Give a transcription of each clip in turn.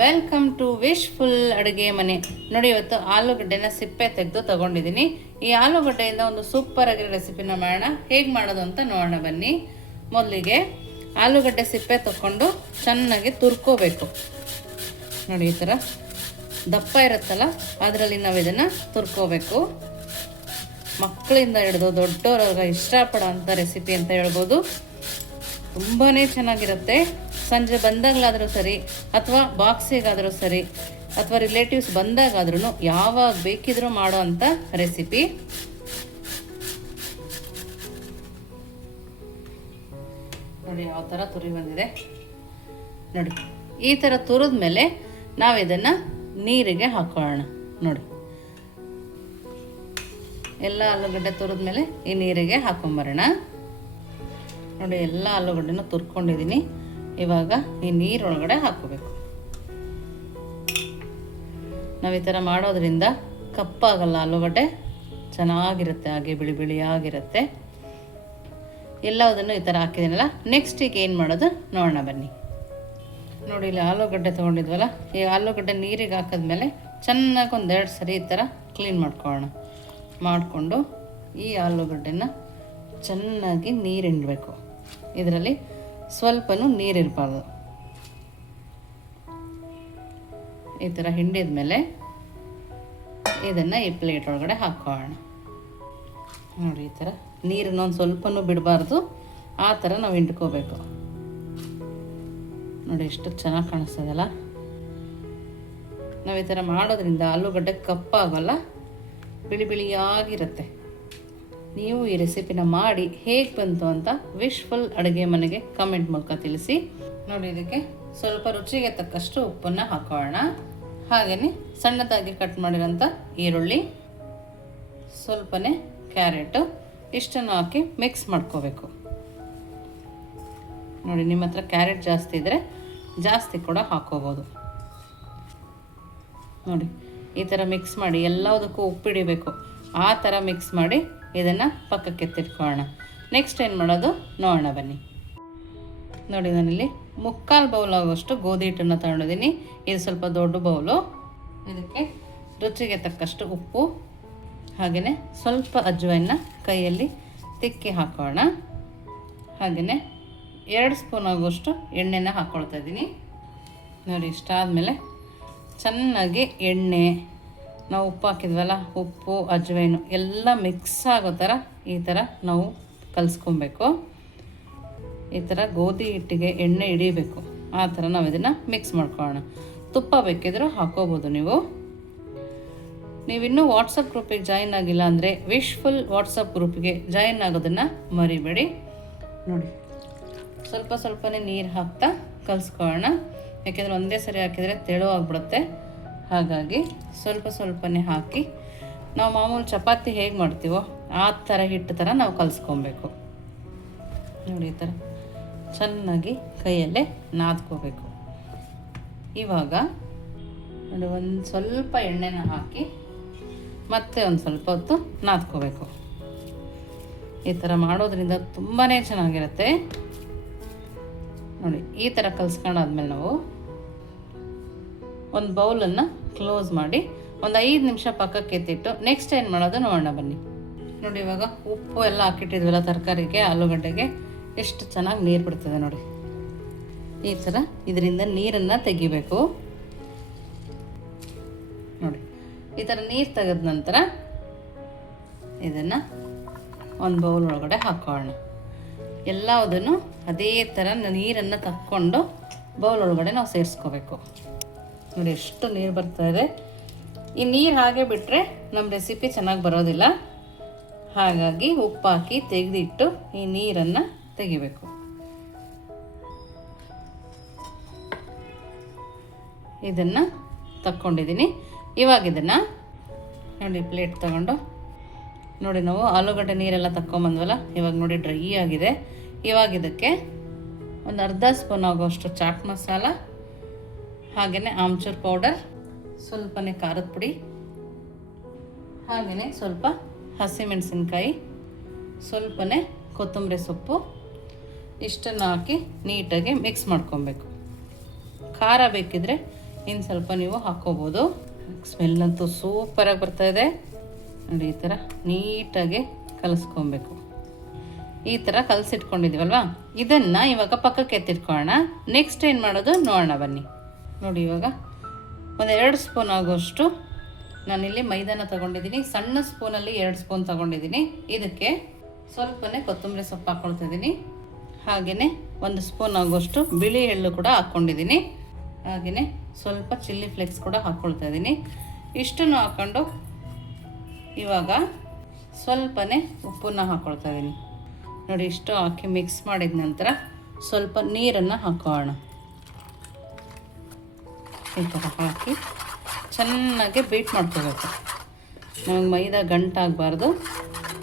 Welcome to wishful ಅಡುಗೆ ಮನೆ. ನೋಡಿ, ಇವತ್ತು ಆಲೂಗಡ್ಡೆನ ಸಿಪ್ಪೆ ತೆಗೆದು ತಗೊಂಡಿದ್ದೀನಿ. ಈ ಆಲೂಗಡ್ಡೆಯಿಂದ ಒಂದು ಸೂಪರ್ ಆಗಿರೋ ರೆಸಿಪಿನ ಮಾಡೋಣ. ಹೇಗೆ ಮಾಡೋದು ಅಂತ ನೋಡೋಣ ಬನ್ನಿ. ಮೊದಲಿಗೆ ಆಲೂಗಡ್ಡೆ ಸಿಪ್ಪೆ ತಗೊಂಡು ಚೆನ್ನಾಗಿ ತುರ್ಕೋಬೇಕು. ನೋಡಿ, ಈ ಥರ ದಪ್ಪ ಇರುತ್ತಲ್ಲ, ಅದರಲ್ಲಿ ನಾವು ಇದನ್ನು ತುರ್ಕೋಬೇಕು. ಮಕ್ಕಳಿಂದ ಹಿಡಿದು ದೊಡ್ಡವ್ರಿಗೆ ಇಷ್ಟಪಡೋ ಅಂಥ ರೆಸಿಪಿ ಅಂತ ಹೇಳ್ಬೋದು. ತುಂಬಾ ಚೆನ್ನಾಗಿರುತ್ತೆ. ಸಂಜೆ ಬಂದಾಗಲಾದರೂ ಸರಿ, ಅಥವಾ ಬಾಕ್ಸಿಗಾದರೂ ಸರಿ, ಅಥವಾ ರಿಲೇಟಿವ್ಸ್ ಬಂದಾಗಾದ್ರೂ ಯಾವಾಗ ಬೇಕಿದ್ರೂ ಮಾಡೋ ಅಂಥ ರೆಸಿಪಿ. ನೋಡಿ ಯಾವ ಥರ ತುರಿ ಬಂದಿದೆ. ನೋಡಿ, ಈ ಥರ ತುರಿದ್ಮೇಲೆ ನಾವು ಇದನ್ನು ನೀರಿಗೆ ಹಾಕೊಳ್ಳೋಣ. ನೋಡಿ, ಎಲ್ಲ ಆಲೂಗಡ್ಡೆ ತುರಿದ್ಮೇಲೆ ಈ ನೀರಿಗೆ ಹಾಕೊಂಬರೋಣ. ನೋಡಿ, ಎಲ್ಲ ಆಲೂಗಡ್ಡೆನ ತುರ್ಕೊಂಡಿದ್ದೀನಿ. ಇವಾಗ ಈ ನೀರೊಳಗಡೆ ಹಾಕೋಬೇಕು. ನಾವು ಈ ಥರ ಮಾಡೋದ್ರಿಂದ ಕಪ್ಪಾಗಲ್ಲ, ಆಲೂಗಡ್ಡೆ ಚೆನ್ನಾಗಿರುತ್ತೆ, ಹಾಗೆ ಬಿಳಿ ಬಿಳಿಯಾಗಿರುತ್ತೆ. ಎಲ್ಲದನ್ನು ಈ ಥರ ಹಾಕಿದ್ದೀನಲ್ಲ. ನೆಕ್ಸ್ಟ್ ಈಗ ಏನು ಮಾಡೋದು ನೋಡೋಣ ಬನ್ನಿ. ನೋಡಿ, ಇಲ್ಲಿ ಆಲೂಗಡ್ಡೆ ತೊಗೊಂಡಿದ್ವಲ್ಲ, ಈ ಆಲೂಗಡ್ಡೆ ನೀರಿಗೆ ಹಾಕಿದ್ಮೇಲೆ ಚೆನ್ನಾಗಿ ಒಂದೆರಡು ಸರಿ ಈ ಥರ ಕ್ಲೀನ್ ಮಾಡ್ಕೊಳ್ಳೋಣ. ಮಾಡಿಕೊಂಡು ಈ ಆಲೂಗಡ್ಡೆನ ಚೆನ್ನಾಗಿ ನೀರು ಹಿಂಡಬೇಕು. ಇದರಲ್ಲಿ ಸ್ವಲ್ಪನೂ ನೀರಿರಬಾರ್ದು. ಈ ಥರ ಹಿಂಡಿದ ಮೇಲೆ ಇದನ್ನು ಈ ಪ್ಲೇಟ್ ಒಳಗಡೆ ಹಾಕೋಣ. ನೋಡಿ, ಈ ಥರ ನೀರನ್ನು ಒಂದು ಸ್ವಲ್ಪನೂ ಬಿಡಬಾರ್ದು. ಆ ಥರ ನಾವು ಹಿಂಡ್ಕೋಬೇಕು. ನೋಡಿ, ಎಷ್ಟು ಚೆನ್ನಾಗಿ ಕಾಣಿಸ್ತದಲ್ಲ. ನಾವು ಈ ಥರ ಮಾಡೋದ್ರಿಂದ ಆಲೂಗಡ್ಡೆ ಕಪ್ಪಾಗಲ್ಲ, ಬಿಳಿ ಬಿಳಿಯಾಗಿರುತ್ತೆ. ನೀವು ಈ ರೆಸಿಪಿನ ಮಾಡಿ ಹೇಗೆ ಬಂತು ಅಂತ ವಿಶ್ಫುಲ್ ಅಡುಗೆ ಮನೆಗೆ ಕಮೆಂಟ್ ಮೂಲಕ ತಿಳಿಸಿ. ನೋಡಿ, ಇದಕ್ಕೆ ಸ್ವಲ್ಪ ರುಚಿಗೆ ತಕ್ಕಷ್ಟು ಉಪ್ಪನ್ನು ಹಾಕೋಣ. ಹಾಗೆಯೇ ಸಣ್ಣದಾಗಿ ಕಟ್ ಮಾಡಿರೋಂಥ ಈರುಳ್ಳಿ, ಸ್ವಲ್ಪನೇ ಕ್ಯಾರೆಟು, ಇಷ್ಟನ್ನು ಹಾಕಿ ಮಿಕ್ಸ್ ಮಾಡ್ಕೋಬೇಕು. ನೋಡಿ, ನಿಮ್ಮ ಹತ್ರ ಕ್ಯಾರೆಟ್ ಜಾಸ್ತಿ ಇದ್ದರೆ ಜಾಸ್ತಿ ಕೂಡ ಹಾಕೋಬೋದು. ನೋಡಿ, ಈ ಥರ ಮಿಕ್ಸ್ ಮಾಡಿ ಎಲ್ಲದಕ್ಕೂ ಉಪ್ಪಿಡಿಬೇಕು. ಆ ಥರ ಮಿಕ್ಸ್ ಮಾಡಿ ಇದನ್ನು ಪಕ್ಕಕ್ಕೆ ಎತ್ತಿಟ್ಕೊಳ್ಳೋಣ. ನೆಕ್ಸ್ಟ್ ಏನು ಮಾಡೋದು ನೋಡೋಣ ಬನ್ನಿ. ನೋಡಿ, ನಾನಿಲ್ಲಿ 3/4 ಬೌಲ್ ಆಗೋಷ್ಟು ಗೋಧಿ ಹಿಟ್ಟನ್ನು ತಗೊಂಡಿದ್ದೀನಿ. ಇದು ಸ್ವಲ್ಪ ದೊಡ್ಡ ಬೌಲು. ಇದಕ್ಕೆ ರುಚಿಗೆ ತಕ್ಕಷ್ಟು ಉಪ್ಪು, ಹಾಗೆಯೇ ಸ್ವಲ್ಪ ಅಜ್ವಾಯಿನ ಕೈಯಲ್ಲಿ ತಿಕ್ಕಿ ಹಾಕೋಣ. ಹಾಗೆಯೇ 2 ಸ್ಪೂನ್ ಆಗೋಷ್ಟು ಎಣ್ಣೆನ ಹಾಕ್ಕೊಳ್ತಾ ಇದ್ದೀನಿ. ನೋಡಿ, ಇಷ್ಟಾದಮೇಲೆ ಚೆನ್ನಾಗಿ ಎಣ್ಣೆ, ನಾವು ಉಪ್ಪು ಹಾಕಿದ್ವಲ್ಲ, ಉಪ್ಪು ಅಜ್ವೈನು ಎಲ್ಲ ಮಿಕ್ಸ್ ಆಗೋ ಥರ ಈ ಥರ ನಾವು ಕಲಿಸ್ಕೊಬೇಕು. ಈ ಥರ ಗೋಧಿ ಹಿಟ್ಟಿಗೆ ಎಣ್ಣೆ ಹಿಡಿಬೇಕು. ಆ ಥರ ನಾವು ಇದನ್ನು ಮಿಕ್ಸ್ ಮಾಡ್ಕೊಳ್ಳೋಣ. ತುಪ್ಪ ಬೇಕಿದ್ರೂ ಹಾಕೋಬೋದು. ನೀವಿನ್ನೂ ವಾಟ್ಸಪ್ ಗ್ರೂಪಿಗೆ ಜಾಯಿನ್ ಆಗಿಲ್ಲ ಅಂದರೆ ವಿಶ್ಫುಲ್ ವಾಟ್ಸಪ್ ಗ್ರೂಪಿಗೆ ಜಾಯಿನ್ ಆಗೋದನ್ನು ಮರಿಬೇಡಿ. ನೋಡಿ, ಸ್ವಲ್ಪ ಸ್ವಲ್ಪನೇ ನೀರು ಹಾಕ್ತಾ ಕಲಿಸ್ಕೊಳ್ಳೋಣ. ಯಾಕೆಂದರೆ ಒಂದೇ ಸರಿ ಹಾಕಿದರೆ ತೆಳುವಾಗಿಬಿಡುತ್ತೆ. ಹಾಗಾಗಿ ಸ್ವಲ್ಪ ಸ್ವಲ್ಪನೇ ಹಾಕಿ ನಾವು ಮಾಮೂಲು ಚಪಾತಿ ಹೇಗೆ ಮಾಡ್ತೀವೋ ಆ ಥರ ಹಿಟ್ಟು ಥರ ನಾವು ಕಲಿಸ್ಕೊಬೇಕು. ನೋಡಿ, ಈ ಥರ ಚೆನ್ನಾಗಿ ಕೈಯಲ್ಲೇ ನಾದ್ಕೋಬೇಕು. ಇವಾಗ ನೋಡಿ, ಒಂದು ಸ್ವಲ್ಪ ಎಣ್ಣೆನ ಹಾಕಿ ಮತ್ತೆ ಒಂದು ಸ್ವಲ್ಪ ಹೊತ್ತು ನಾದ್ಕೋಬೇಕು. ಈ ಥರ ಮಾಡೋದ್ರಿಂದ ತುಂಬಾ ಚೆನ್ನಾಗಿರುತ್ತೆ. ನೋಡಿ, ಈ ಥರ ಕಲಿಸ್ಕೊಂಡಾದ್ಮೇಲೆ ನಾವು ಒಂದು ಬೌಲನ್ನು ಕ್ಲೋಸ್ ಮಾಡಿ ಒಂದು 5 ನಿಮಿಷ ಪಕ್ಕಕ್ಕೆ ಎತ್ತಿಟ್ಟು ನೆಕ್ಸ್ಟ್ ಏನು ಮಾಡೋದು ನೋಡೋಣ ಬನ್ನಿ. ನೋಡಿ, ಇವಾಗ ಉಪ್ಪು ಎಲ್ಲ ಹಾಕಿಟ್ಟಿದ್ವಲ್ಲ ತರಕಾರಿಗೆ, ಆಲೂಗಡ್ಡೆಗೆ ಎಷ್ಟು ಚೆನ್ನಾಗಿ ನೀರು ಬಿಡ್ತದೆ. ನೋಡಿ, ಈ ಥರ ಇದರಿಂದ ನೀರನ್ನು ತೆಗಿಬೇಕು. ನೋಡಿ, ಈ ಥರ ನೀರು ತೆಗೆದ ನಂತರ ಇದನ್ನು ಒಂದು ಬೌಲ್ ಒಳಗಡೆ ಹಾಕೋಣ. ಎಲ್ಲದನ್ನು ಅದೇ ಥರ ನೀರನ್ನು ತಕ್ಕೊಂಡು ಬೌಲ್ ಒಳಗಡೆ ನಾವು ಸೇರಿಸ್ಕೋಬೇಕು. ನೋಡಿ, ಎಷ್ಟು ನೀರು ಬರ್ತಾಯಿದೆ. ಈ ನೀರು ಹಾಗೆ ಬಿಟ್ಟರೆ ನಮ್ಮ ರೆಸಿಪಿ ಚೆನ್ನಾಗಿ ಬರೋದಿಲ್ಲ. ಹಾಗಾಗಿ ಉಪ್ಪು ಹಾಕಿ ತೆಗೆದಿಟ್ಟು ಈ ನೀರನ್ನು ತೆಗಿಬೇಕು. ಇದನ್ನು ತಕ್ಕೊಂಡಿದ್ದೀನಿ. ಇವಾಗ ಇದನ್ನು ನೋಡಿ, ಪ್ಲೇಟ್ ತಗೊಂಡು ನೋಡಿ, ನಾವು ಆಲೂಗಡ್ಡೆ ನೀರೆಲ್ಲ ತಕ್ಕೊಂಬಂದ್ವಲ್ಲ, ಇವಾಗ ನೋಡಿ ಡ್ರೈ ಆಗಿದೆ. ಇವಾಗ ಇದಕ್ಕೆ ಒಂದು ಅರ್ಧ ಸ್ಪೂನ್ ಆಗೋಷ್ಟು ಚಾಟ್ ಮಸಾಲ, ಹಾಗೆಯೇ ಆಮ್ಚೂರ್ ಪೌಡರ್, ಸ್ವಲ್ಪನೇ ಖಾರದ ಪುಡಿ, ಹಾಗೆಯೇ ಸ್ವಲ್ಪ ಹಸಿಮೆಣಸಿನ್ಕಾಯಿ, ಸ್ವಲ್ಪನೇ ಕೊತ್ತಂಬರಿ ಸೊಪ್ಪು, ಇಷ್ಟನ್ನು ಹಾಕಿ ನೀಟಾಗಿ ಮಿಕ್ಸ್ ಮಾಡ್ಕೊಬೇಕು. ಖಾರ ಬೇಕಿದ್ರೆ ಇನ್ನು ಸ್ವಲ್ಪ ನೀವು ಹಾಕ್ಕೋಬೋದು. ಸ್ಮೆಲ್ಲಂತೂ ಸೂಪರಾಗಿ ಬರ್ತಾಯಿದೆ ನೋಡಿ. ಈ ಥರ ನೀಟಾಗಿ ಕಲಿಸ್ಕೊಬೇಕು. ಈ ಥರ ಕಲಸಿಟ್ಕೊಂಡಿದ್ದೀವಲ್ವ, ಇದನ್ನು ಇವಾಗ ಪಕ್ಕಕ್ಕೆ ಎತ್ತಿಟ್ಕೊಳ್ಳೋಣ. ನೆಕ್ಸ್ಟ್ ಏನು ಮಾಡೋದು ನೋಡೋಣ ಬನ್ನಿ. ನೋಡಿ ಇವಾಗ ಒಂದು 2 ಸ್ಪೂನ್ ಆಗೋಷ್ಟು ನಾನಿಲ್ಲಿ ಮೈದಾನ ತೊಗೊಂಡಿದ್ದೀನಿ. ಸಣ್ಣ ಸ್ಪೂನಲ್ಲಿ 2 ಸ್ಪೂನ್ ತೊಗೊಂಡಿದ್ದೀನಿ. ಇದಕ್ಕೆ ಸ್ವಲ್ಪನೇ ಕೊತ್ತಂಬರಿ ಸೊಪ್ಪು ಹಾಕ್ಕೊಳ್ತಿದ್ದೀನಿ. ಹಾಗೆಯೇ 1 ಸ್ಪೂನ್ ಆಗೋಷ್ಟು ಬಿಳಿ ಎಳ್ಳು ಕೂಡ ಹಾಕ್ಕೊಂಡಿದ್ದೀನಿ. ಹಾಗೆಯೇ ಸ್ವಲ್ಪ ಚಿಲ್ಲಿ ಫ್ಲೇಕ್ಸ್ ಕೂಡ ಹಾಕ್ಕೊಳ್ತಾ ಇದ್ದೀನಿ. ಇಷ್ಟನ್ನು ಹಾಕ್ಕೊಂಡು ಇವಾಗ ಸ್ವಲ್ಪನೇ ಉಪ್ಪನ್ನು ಹಾಕ್ಕೊಳ್ತಾ ಇದ್ದೀನಿ ನೋಡಿ. ಇಷ್ಟು ಹಾಕಿ ಮಿಕ್ಸ್ ಮಾಡಿದ ನಂತರ ಸ್ವಲ್ಪ ನೀರನ್ನು ಹಾಕೋಣ. ಈ ಥರ ಹಾಕಿ ಚೆನ್ನಾಗಿ ಬೀಟ್ ಮಾಡ್ಕೋಬೇಕು. ನಮಗೆ ಮೈದಾ ಗಂಟಾಗಬಾರ್ದು,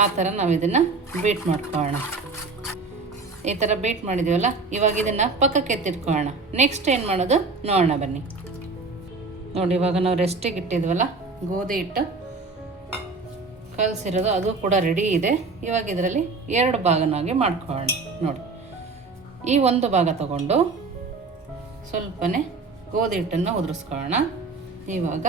ಆ ಥರ ನಾವು ಇದನ್ನು ಬೀಟ್ ಮಾಡ್ಕೊಳ್ಳೋಣ. ಈ ಥರ ಬೀಟ್ ಮಾಡಿದ್ದೀವಲ್ಲ, ಇವಾಗ ಇದನ್ನು ಪಕ್ಕಕ್ಕೆ ಎತ್ತಿಟ್ಕೊಳ್ಳೋಣ. ನೆಕ್ಸ್ಟ್ ಏನು ಮಾಡೋದು ನೋಡೋಣ ಬನ್ನಿ. ನೋಡಿ ಇವಾಗ ನಾವು ರೆಸ್ಟಿಗೆ ಇಟ್ಟಿದ್ವಲ್ಲ ಗೋಧಿ ಹಿಟ್ಟು ಕಲಸಿರೋದು, ಅದು ಕೂಡ ರೆಡಿ ಇದೆ. ಇವಾಗ ಇದರಲ್ಲಿ 2 ಭಾಗನಾಗಿ ಮಾಡ್ಕೊಳ್ಳೋಣ. ನೋಡಿ ಈ ಒಂದು ಭಾಗ ತಗೊಂಡು ಸ್ವಲ್ಪನೇ ಗೋಧಿ ಹಿಟ್ಟನ್ನು ಉದುರಿಸ್ಕೊಳ್ಳೋಣ. ಇವಾಗ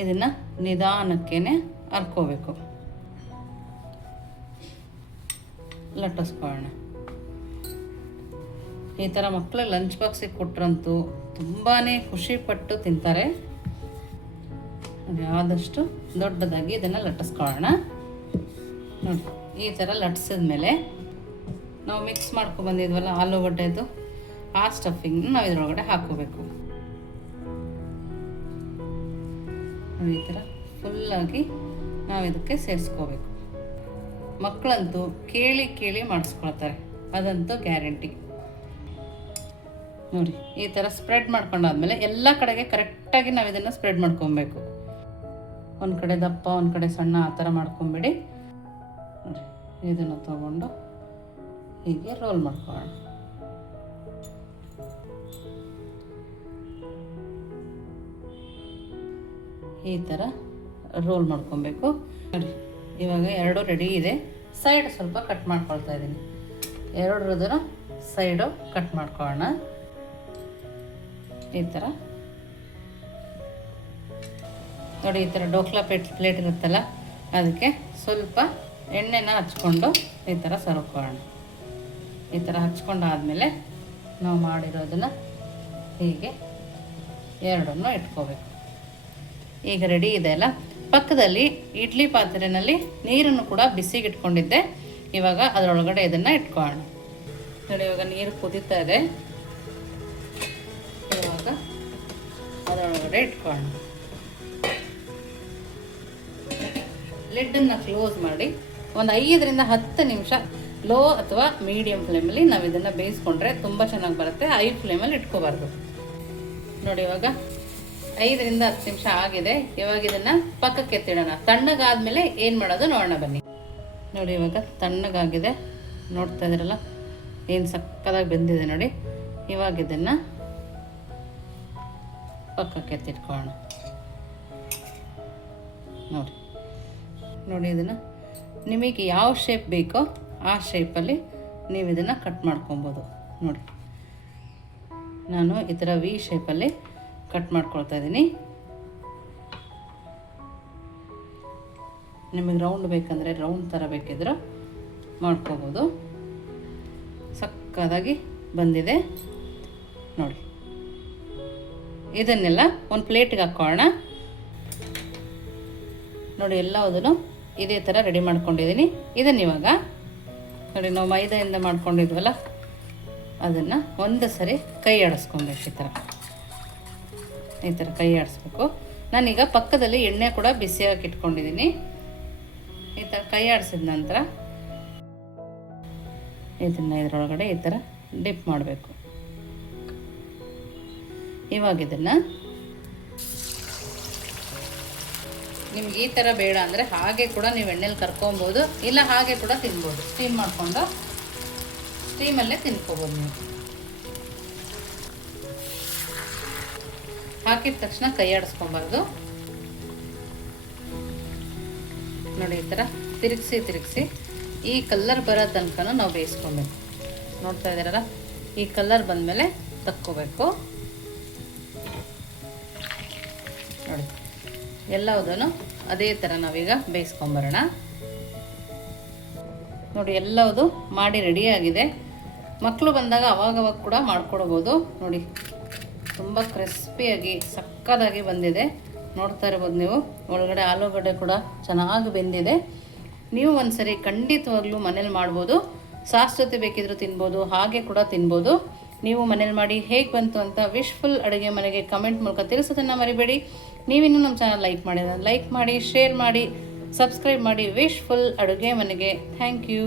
ಇದನ್ನು ನಿಧಾನಕ್ಕೇ ಹರ್ಕೋಬೇಕು, ಲಟ್ಟಿಸ್ಕೊಳ್ಳೋಣ. ಈ ಥರ ಮಕ್ಕಳು ಲಂಚ್ ಬಾಕ್ಸಿಗೆ ಕೊಟ್ರಂತೂ ತುಂಬಾ ಖುಷಿಪಟ್ಟು ತಿಂತಾರೆ. ಆದಷ್ಟು ದೊಡ್ಡದಾಗಿ ಇದನ್ನು ಲಟ್ಟಿಸ್ಕೊಳ್ಳೋಣ. ನೋಡಿ ಈ ಥರ ಲಟ್ಟಿಸಿದ್ಮೇಲೆ ನಾವು ಮಿಕ್ಸ್ ಮಾಡ್ಕೊಬಂದಿದ್ವಲ್ಲ ಆಲೂಗಡ್ಡೆದು, ಆ ಸ್ಟಫಿಂಗ್ನ ನಾವು ಇದರೊಳಗಡೆ ಹಾಕೋಬೇಕು. ಈ ಥರ ಫುಲ್ಲಾಗಿ ನಾವು ಇದಕ್ಕೆ ಸೇರಿಸ್ಕೋಬೇಕು. ಮಕ್ಕಳಂತೂ ಕೇಳಿ ಕೇಳಿ ಮಾಡಿಸ್ಕೊಳ್ತಾರೆ, ಅದಂತೂ ಗ್ಯಾರಂಟಿ. ನೋಡಿ ಈ ಥರ ಸ್ಪ್ರೆಡ್ ಮಾಡ್ಕೊಂಡಾದ್ಮೇಲೆ ಎಲ್ಲ ಕಡೆಗೆ ಕರೆಕ್ಟಾಗಿ ನಾವು ಇದನ್ನು ಸ್ಪ್ರೆಡ್ ಮಾಡ್ಕೊಬೇಕು. ಒಂದು ಕಡೆ ದಪ್ಪ ಒಂದು ಕಡೆ ಸಣ್ಣ ಆ ಥರ ಮಾಡ್ಕೊಂಬಿಡಿ. ನೋಡಿ ಇದನ್ನು ತಗೊಂಡು ಹೀಗೆ ರೋಲ್ ಮಾಡ್ಕೊಳ್ಳೋಣ. ಈ ಥರ ರೋಲ್ ಮಾಡ್ಕೊಬೇಕು. ನೋಡಿ ಇವಾಗ 2 ರೆಡಿ ಇದೆ. ಸೈಡ್ ಸ್ವಲ್ಪ ಕಟ್ ಮಾಡ್ಕೊಳ್ತಾ ಇದ್ದೀನಿ. 2 ಸೈಡು ಕಟ್ ಮಾಡ್ಕೊಳ್ಳೋಣ. ಈ ಥರ ನೋಡಿ, ಈ ಥರ ಡೋಕ್ಲಾ ಪ್ಲೇಟ್ ಇರುತ್ತಲ್ಲ, ಅದಕ್ಕೆ ಸ್ವಲ್ಪ ಎಣ್ಣೆನ ಹಚ್ಕೊಂಡು ಈ ಥರ ಸರ್ಕೊಳ್ಳೋಣ. ಈ ಥರ ಹಚ್ಕೊಂಡಾದಮೇಲೆ ನಾವು ಮಾಡಿರೋದನ್ನು ಹೀಗೆ 2 ಇಟ್ಕೋಬೇಕು. ಈಗ ರೆಡಿ ಇದೆ ಅಲ್ಲ. ಪಕ್ಕದಲ್ಲಿ ಇಡ್ಲಿ ಪಾತ್ರೆಯಲ್ಲಿ ನೀರನ್ನು ಕೂಡ ಬಿಸಿಗೆ ಇಟ್ಕೊಂಡಿದ್ದೆ. ಇವಾಗ ಅದರೊಳಗಡೆ ಇದನ್ನು ಇಟ್ಕೊಳ್ಳೋಣ. ನೋಡಿ ಇವಾಗ ನೀರು ಕುದೀತಾ ಇದೆ. ಇವಾಗ ಅದರೊಳಗಡೆ ಇಟ್ಕೊಳ್ಳೋಣ. ಲಿಡ್ಡನ್ನು ಕ್ಲೋಸ್ ಮಾಡಿ ಒಂದು 5 ರಿಂದ 10 ನಿಮಿಷ ಲೋ ಅಥವಾ ಮೀಡಿಯಂ ಫ್ಲೇಮಲ್ಲಿ ನಾವು ಇದನ್ನು ಬೇಯಿಸ್ಕೊಂಡ್ರೆ ತುಂಬ ಚೆನ್ನಾಗಿ ಬರುತ್ತೆ. ಹೈ ಫ್ಲೇಮಲ್ಲಿ ಇಟ್ಕೋಬಾರ್ದು. ನೋಡಿ ಇವಾಗ 5 ರಿಂದ 10 ನಿಮಿಷ ಆಗಿದೆ. ಇವಾಗ ಇದನ್ನು ಪಕ್ಕಕ್ಕೆ ಎತ್ತಿಡೋಣ. ತಣ್ಣಗಾದ್ಮೇಲೆ ಏನು ಮಾಡೋದು ನೋಡೋಣ ಬನ್ನಿ. ನೋಡಿ ಇವಾಗ ತಣ್ಣಗಾಗಿದೆ, ನೋಡ್ತಾ ಇದ್ದೀರಲ್ಲ ಏನು ಸಕ್ಕದಾಗಿ ಬೆಂದಿದೆ ನೋಡಿ. ಇವಾಗ ಇದನ್ನು ಪಕ್ಕಕ್ಕೆ ಎತ್ತಿಟ್ಕೊಳ್ಳೋಣ. ನೋಡಿ ಇದನ್ನು ನಿಮಗೆ ಯಾವ ಶೇಪ್ ಬೇಕೋ ಆ ಶೇಪಲ್ಲಿ ನೀವು ಇದನ್ನು ಕಟ್ ಮಾಡ್ಕೊಬೋದು. ನೋಡಿ ನಾನು ಈ ಥರ ವಿ ಶೇಪಲ್ಲಿ ಕಟ್ ಮಾಡ್ಕೊಳ್ತಾ ಇದ್ದೀನಿ. ನಿಮಗೆ ರೌಂಡ್ ಬೇಕಂದರೆ ರೌಂಡ್ ಥರ ಬೇಕಿದ್ರೆ ಮಾಡ್ಕೋಬೋದು. ಸಕ್ಕದಾಗಿ ಬಂದಿದೆ ನೋಡಿ. ಇದನ್ನೆಲ್ಲ ಒಂದು ಪ್ಲೇಟಿಗೆ ಹಾಕ್ಕೊಳ್ಳೋಣ. ನೋಡಿ ಎಲ್ಲದನ್ನು ಇದೇ ಥರ ರೆಡಿ ಮಾಡ್ಕೊಂಡಿದ್ದೀನಿ. ಇದನ್ನು ಇವಾಗ ನೋಡಿ ನಾವು ಮೈದಾಯಿಂದ ಮಾಡ್ಕೊಂಡಿದ್ವಲ್ಲ, ಅದನ್ನು ಒಂದು ಸರಿ ಕೈ ಆಡಿಸ್ಕೊಬೇಕು. ಈ ಥರ ಕೈ ಆಡಿಸ್ಬೇಕು. ನಾನೀಗ ಪಕ್ಕದಲ್ಲಿ ಎಣ್ಣೆ ಕೂಡ ಬಿಸಿಯಾಗಿ ಇಟ್ಕೊಂಡಿದ್ದೀನಿ. ಈ ಥರ ಕೈ ಆಡಿಸಿದ ನಂತರ ಇದನ್ನು ಇದರೊಳಗಡೆ ಈ ಥರ ಡಿಪ್ ಮಾಡಬೇಕು. ಇವಾಗ ಇದನ್ನು ನಿಮ್ಗೆ ಈ ಥರ ಬೇಡ ಅಂದರೆ ಹಾಗೆ ಕೂಡ ನೀವು ಎಣ್ಣೆಲಿ ಕರ್ಕೊಬೋದು, ಇಲ್ಲ ಹಾಗೆ ಕೂಡ ತಿನ್ಬೋದು. ಸ್ಟೀಮ್ ಮಾಡಿಕೊಂಡು ಸ್ಟೀಮಲ್ಲೇ ತಿನ್ಕೋಬೋದು. ನೀವು ಹಾಕಿದ ತಕ್ಷಣ ಕೈ ಆಡಿಸ್ಕೊಬಾರ್ದು. ನೋಡಿ ಈ ಥರ ತಿರುಗಿಸಿ ಈ ಕಲರ್ ಬರೋ ತನಕ ನಾವು ಬೇಯಿಸ್ಕೊಬೇಕು. ನೋಡ್ತಾ ಇದ್ದೀರಲ್ಲ, ಈ ಕಲರ್ ಬಂದಮೇಲೆ ತಕ್ಕೋಬೇಕು. ಎಲ್ಲವುದನ್ನು ಅದೇ ಥರ ನಾವೀಗ ಬೇಯಿಸ್ಕೊಂಬರೋಣ. ನೋಡಿ ಎಲ್ಲವುದು ಮಾಡಿ ರೆಡಿಯಾಗಿದೆ. ಮಕ್ಕಳು ಬಂದಾಗ ಅವಾಗವಾಗ ಕೂಡ ಮಾಡ್ಕೊಡ್ಬೋದು. ನೋಡಿ ತುಂಬ ಕ್ರಿಸ್ಪಿಯಾಗಿ ಸಕ್ಕತ್ತಾಗಿ ಬಂದಿದೆ, ನೋಡ್ತಾ ಇರ್ಬೋದು ನೀವು. ಒಳಗಡೆ ಆಲೂಗಡ್ಡೆ ಕೂಡ ಚೆನ್ನಾಗಿ ಬೆಂದಿದೆ. ನೀವು ಒಂದ್ಸರಿ ಖಂಡಿತವಾಗ್ಲೂ ಮನೇಲಿ ಮಾಡ್ಬೋದು. ಸಾಸ್ ಜೊತೆ ಬೇಕಿದ್ರೂ ತಿನ್ಬೋದು, ಹಾಗೆ ಕೂಡ ತಿನ್ಬೋದು. ನೀವು ಮನೇಲಿ ಮಾಡಿ ಹೇಗೆ ಬಂತು ಅಂತ ವಿಶ್ಫುಲ್ ಅಡುಗೆ ಮನೆಗೆ ಕಮೆಂಟ್ ಮೂಲಕ ತಿಳಿಸೋದನ್ನು ಮರಿಬೇಡಿ. ನೀವಿನ್ನೂ ನಮ್ಮ ಚಾನಲ್ ಲೈಕ್ ಮಾಡಿ, ಶೇರ್ ಮಾಡಿ, ಸಬ್ಸ್ಕ್ರೈಬ್ ಮಾಡಿ ವಿಶ್ಫುಲ್ ಅಡುಗೆ ಮನೆಗೆ. Thank you.